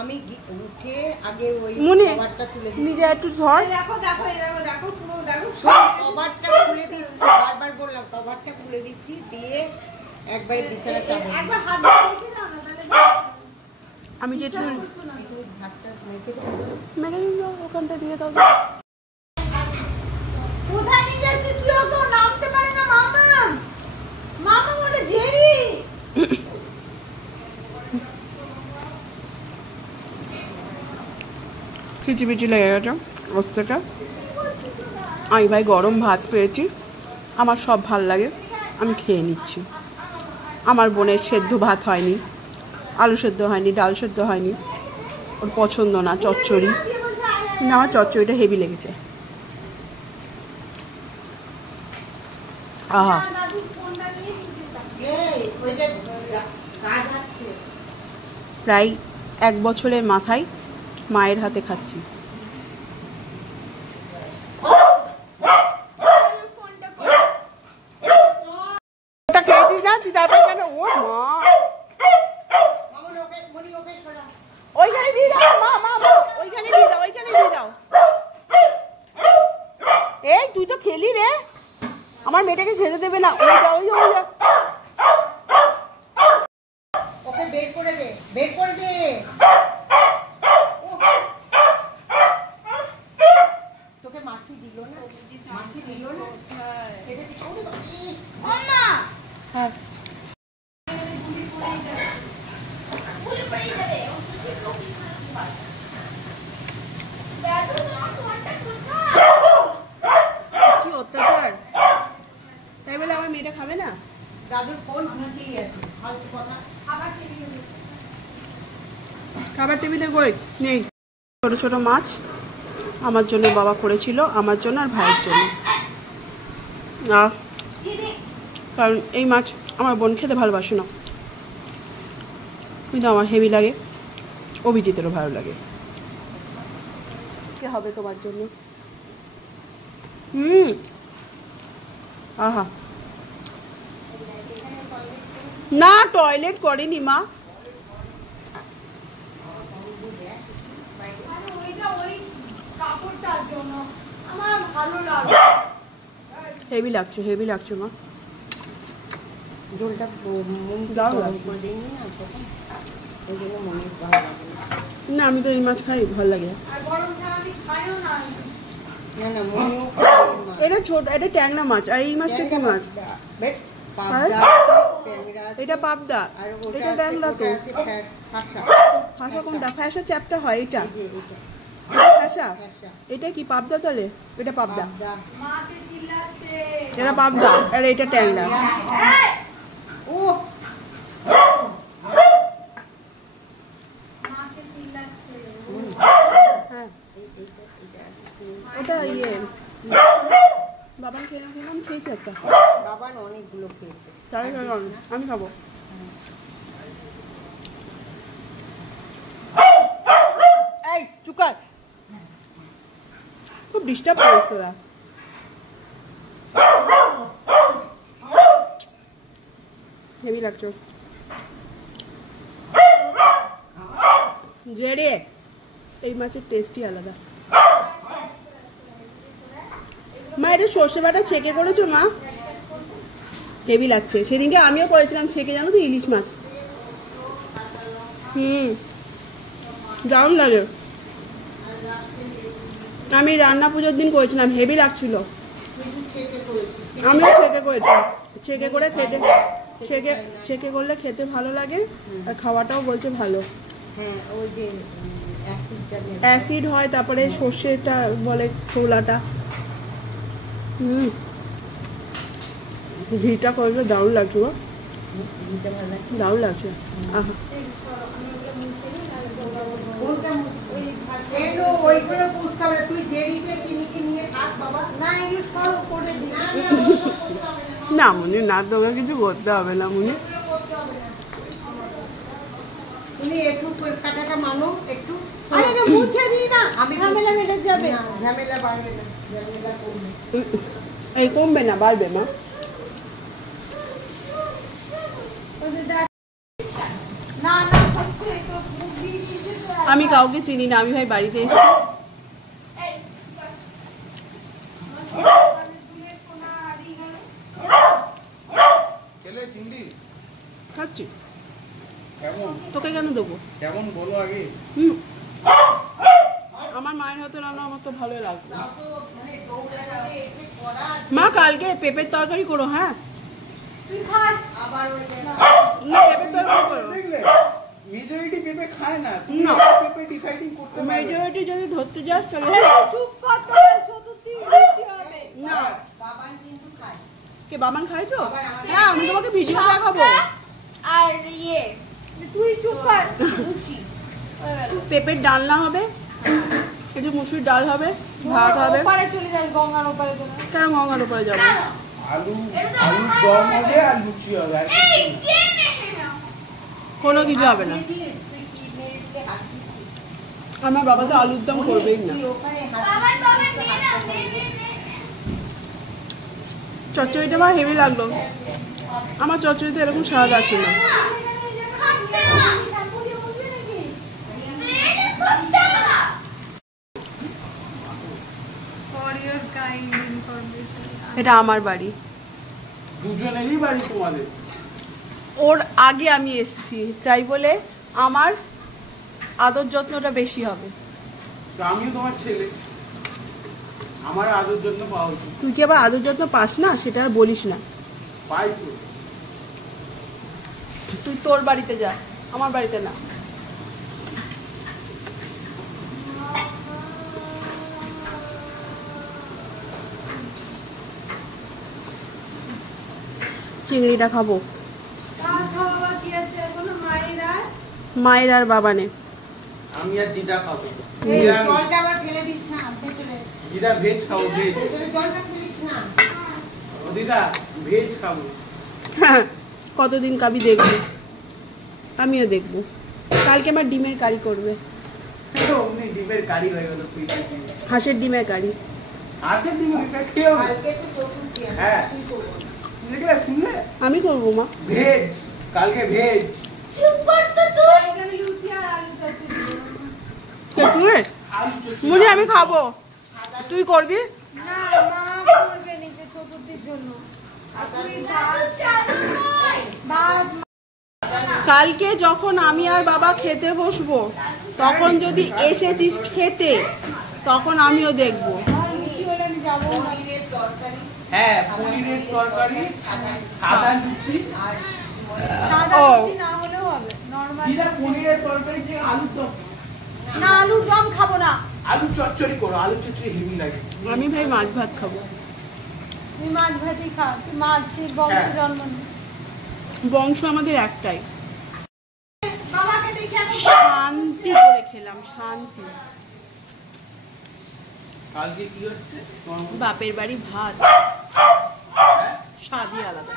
আমি উঠে আগে ওই কভারটা তুলে দিই। নিজে একটু ধর। দেখো দেখো দেখো দেখো পুরো দেখো কভারটা খুলে দিচ্ছি, বারবার বললাম কভারটা খুলে দিচ্ছি, দিয়ে একবারে বিছানা চাদর একবার হাত দিয়ে রেখে দাও না, তাহলে আমি যেটা হাতটা মেখে দাও, মেখে দাও ওখানটা দিয়ে দাও। কোথায় নিয়ে যাচ্ছিস তুই? ওকে নামতে পারে না মামা, মামা ওটা জেরি। খিচিবিচি লেগে গেছে অবস্থাটা। আমি ভাই গরম ভাত পেয়েছি, আমার সব ভাল লাগে, আমি খেয়ে নিচ্ছি। আমার বোনের সেদ্ধ ভাত হয়নি, আলু সেদ্ধ হয়নি, ডাল সেদ্ধ হয়নি, ওর পছন্দ না চচ্চড়ি, কিন্তু আমার চচ্চড়িটা হেভি লেগেছে। আহা, প্রায় 1 বছরের মাথায় মায়ের হাতে খাচ্ছি। ওটা খেয়েছিস না তুই, তারপরে কেন? ও মা, ওইখানে দিয়ে দাও, মা মা মা ওইখানে দিয়ে দাও, ওইখানে দিয়ে দাও। এই তুই তো খেলি রে, আমার মেয়েটাকে খেতে দেবে না। ওই যা ওই যা ওই যা, ওকে বের করে দে, বের করে দে। তোকে মাসি দিল না, মাসি দিল না। খেতে দিল না। হ্যাঁ কি অত্যাচার, তাই বলে আমার মেয়েটা খাবে না? দাদুর ফোন নিচেই আছে, ফালতু কথা। খাবার টেবিলে কই নেই। ছোট ছোট মাছ আমার জন্য বাবা করেছিল, আমার জন্য আর ভাইয়ের জন্য। কারণ এই মাছ আমার বোন খেতে ভালোবাসে না, কিন্তু আমার হেভি লাগে, অভিজিতেরও ভালো লাগে। কে হবে তোমার জন্য? আহা, না টয়লেট করেনি মা, হেভি লাগছে, হেভি লাগছে মা। ঝোলটা করে দিইনি না তখন, ওই জন্য মনে ভালো লাগে না। আমি তো এই মাছ খাই, ভালো লাগে। না না মনেও এটা ছোট, এটা ট্যাংরা মাছ। আর এই মাছটা কি মাছ? এটা পাবদা, এটা ট্যাংরা তো। ফাঁসা কোনটা? ফ্যাসা চ্যাপটা হয় এটা, ফ্যাসা। এটা কি পাবদা তাহলে? এটা পাবদা, এটা পাবদা, আর এটা ট্যাংরা। ও হ্যাঁ ওটা ইয়ে বাবান খেলাম, খেয়েছি একটা। বাবান অনেকগুলো খেয়েছে, তাই আমি খাবো। এই চুকার, খুব ডিস্টার্ব করিস তোরা। হেভি লাগছো যে রে, এই মাছের টেস্টই আলাদা। মা এটা সর্ষে বাটা ছেঁকে করেছো মা? হেভি লাগছে। সেদিনকে আমিও করেছিলাম ছেঁকে, জানো তো, ইলিশ মাছ। দারুণ লাগে। আমি রান্না পুজোর দিন করেছিলাম, হেভি লাগছিল। আমিও ছেঁকে করেছি, ছেঁকে করে খেতে, ছেঁকে করলে খেতে ভালো লাগে, আর খাওয়াটাও বলছে ভালো। অ্যাসিড হয়, তারপরে সর্ষেটা বলে ছোলাটা। ঘিটা করলে দারুণ লাগছে গো, দারুণ লাগছে। আহা না মুনি, না তোকে কিছু করতে হবে না মুনি। তুমি একটু কাটাটা মানো, একটু মুছে দিই না, আমি ঝামেলা বেড়ে যাবে। ঝামেলা বাড়বে না, ঝামেলা কমবে। এই কমবে না, বাড়বে মা। না না হচ্ছে আমি কাউকে চিনি না, আমি ভাই বাড়িতে এসেছি। খাচ্ছি, তোকে কেন দেবো? কেমন বলো আগে। আমার মায়ের হাতে রান্না আমার তো ভালো লাগবে। মা কালকে পেঁপের তরকারি করো। হ্যাঁ না, পেঁপের তরকারি করো। মেজরিটি পেঁপে খায় না, না পেঁপে ডিসাইডিং করতে পারবে। মেজরিটি যদি ধরতে যাস তাহলে চুপ কর, তোর চতুর্থী রুচি হবে না। বাবান কিন্তু খায়। কে বাবান খায় তো? হ্যাঁ আমি তোমাকে ভিডিও দেখাবো। আর তুই চুপ কর। রুচি পেঁপের ডালনা হবে, কিছু মুসুর ডাল হবে, ভাত হবে। ওপারে চলে যাস, গঙ্গার ওপারে চলে যাস। কেন গঙ্গার উপরে যাবো? আলু দম হবে আর লুচি হবে, আর কিছু না। কোনো কিছু হবে না। তুই কি মেরেছিলি? হাত দিয়েছিস? আমার বাবা তো আলুর দম করবেই না। তুই ওখানে হাত চচ্চড়িটা আমার হেভি লাগলো। আমার চচ্চড়িতে এরকম স্বাদ আসে না। এটা আমার বাড়ি, দুজনেরই বাড়ি তোমাদের। ওর আগে আমি এসেছি তাই বলে আমার আদর যত্নটা বেশি হবে। তো আমিও তোমার ছেলে, আমার আদর জন্য পাওয়া উচিত। তুই কি আবার আদর যত্ন পাস না? সেটা আর বলিস না। পাই তো। তুই তোর বাড়িতে যা, আমার বাড়িতে না। চিংড়িটা খাবো, মায়ের আর বাবানে। আমি আর দিদা খাবো। এই জলটা আবার ফেলে দিস না ভেতরে। দিদা ভেজ খাবো, ভেজ। ভেতরে জলটা ফেলিস না। ও দিদা ভেজ খাবো। হ্যাঁ কতদিন কাবি দেখবো, আমিও দেখবো। কালকে আমার ডিমের কারি করবে। অমনি ডিমের কারি হয়ে গেল। হাঁসের ডিমের কারি। হাঁসের ডিমের কারি খেয়েও। কালকে তো চতুর্থী, আমি হ্যাঁ। কিছুই করবো না। দেখলে শুনলে? আমি করবো মা। ভেজ, কালকে ভেজ। চুপ কর তো তুই। কালকে আমি লুচি আর আলু চচ্চড়ি করবো। কে তুই? মুনি আমি খাবো, তুই করবি? না, মা করবে নিজে চতুর্থীর জন্য। আর তুই ভাত কালকে যখন আমি আর বাবা খেতে বসবো তখন যদি এসেছিস খেতে, তখন আমিও দেখবো। লুচি হলে আমি যাবো না। হ্যাঁ, পনিরের তরকারি, সাদা লুচি। সাদা ও। লুচি না হলেও হবে, নরমাল। দিদা পনিরের তরকারি দিয়ে আলুর দম। না, আলুর দম খাবো না। আলু চচ্চড়ি করো, আলু চচ্চড়ি হেভি লাগে। আমি ভাই মাছ ভাত খাবো। তুই মাছ ভাতই খা, তুই মাছের বংশ হ্যাঁ। জন্ম নি। বংশ আমাদের একটাই। বাবাকে দেখে আমি শান্তি করে খেলাম, শান্তি। কালকে কি হচ্ছে? বাপের বাড়ি ভাত, স্বাদই আলাদা।